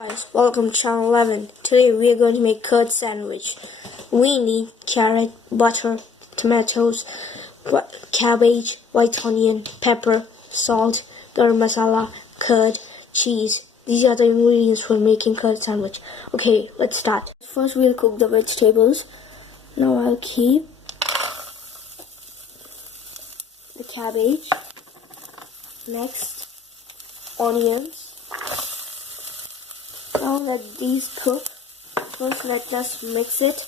Guys, welcome to channel 11. Today we are going to make curd sandwich. We need carrot, butter, tomatoes, cabbage, white onion, pepper, salt, garam masala, curd, cheese. These are the ingredients for making curd sandwich. Okay, let's start. First we'll cook the vegetables. Now I'll keep the cabbage. Next, onions. Now let these cook. First let us mix it.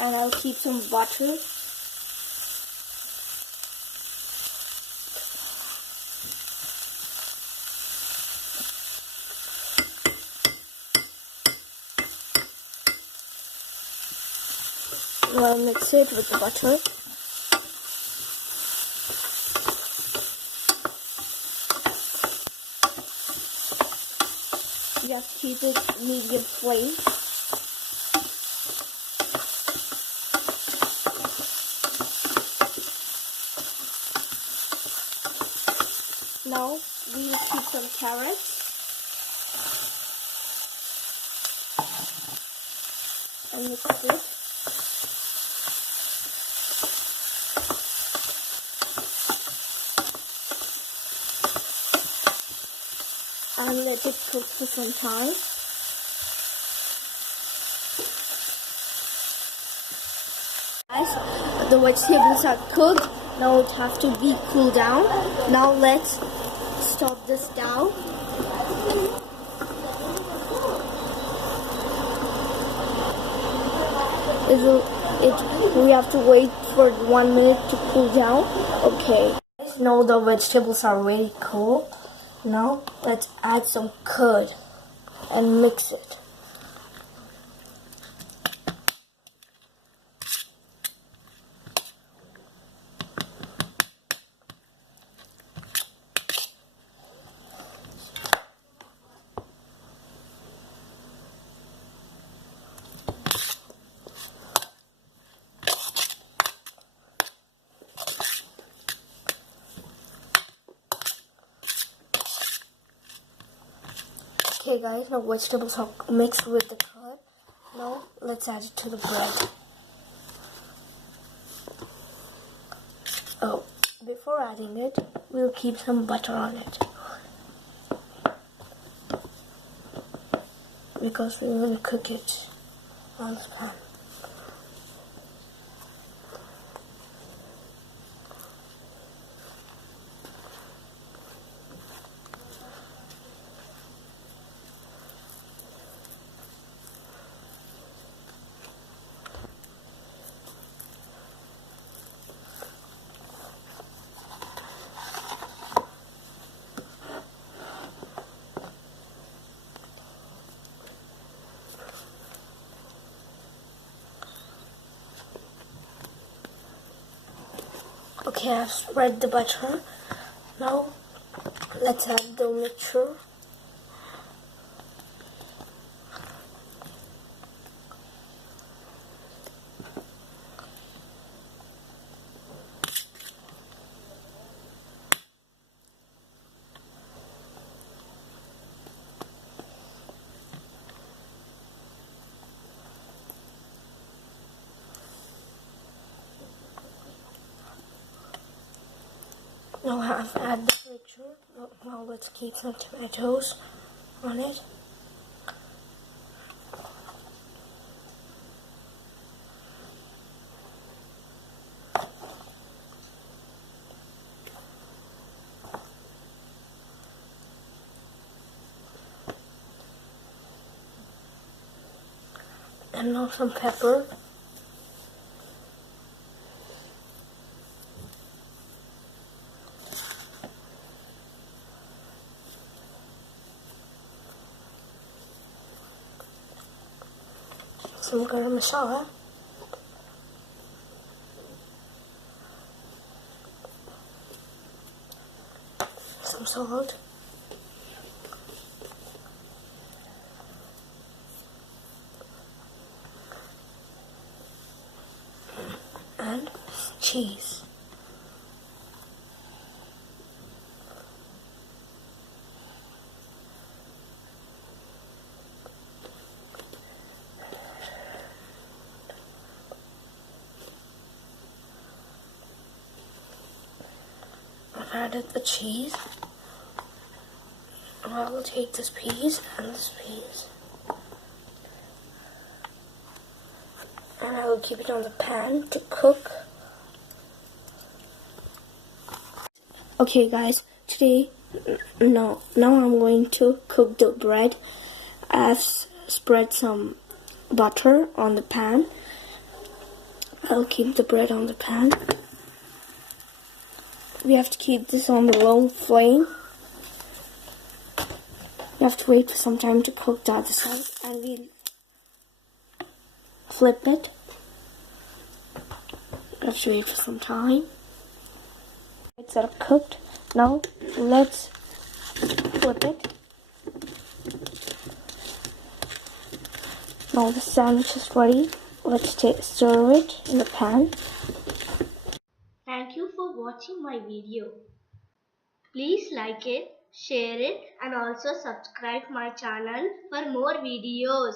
And I'll keep some butter. Now I'll mix it with the butter. Just keep it medium flame. Now we will keep some carrots and mix it. And let it cook for some time. Guys, the vegetables are cooked. Now it has to be cooled down. Now let's stop this down. We have to wait for 1 minute to cool down. Okay. Now the vegetables are very cool. Now let's add some curd and mix it. Okay guys, now vegetables are mixed with the curd. Now let's add it to the bread. Oh, before adding it, we'll keep some butter on it. Because we're going to cook it on the pan. Okay, I've spread the butter. Now let's add the mixture. Now I've added the mixture. Now let's keep some tomatoes on it. And now some pepper. Some garam masala. Some salt. And cheese. I've added the cheese. I will take this piece and this piece, and I will keep it on the pan to cook. Okay guys, now I'm going to cook the bread. I've spread some butter on the pan. I'll keep the bread on the pan. We have to keep this on the low flame. You have to wait for some time to cook the other side, and we'll flip it. You have to wait for some time. It's cooked. Now let's flip it. Now the sandwich is ready. Let's stir it in the pan. Thank you for watching my video. Please like it, share it and also subscribe my channel for more videos.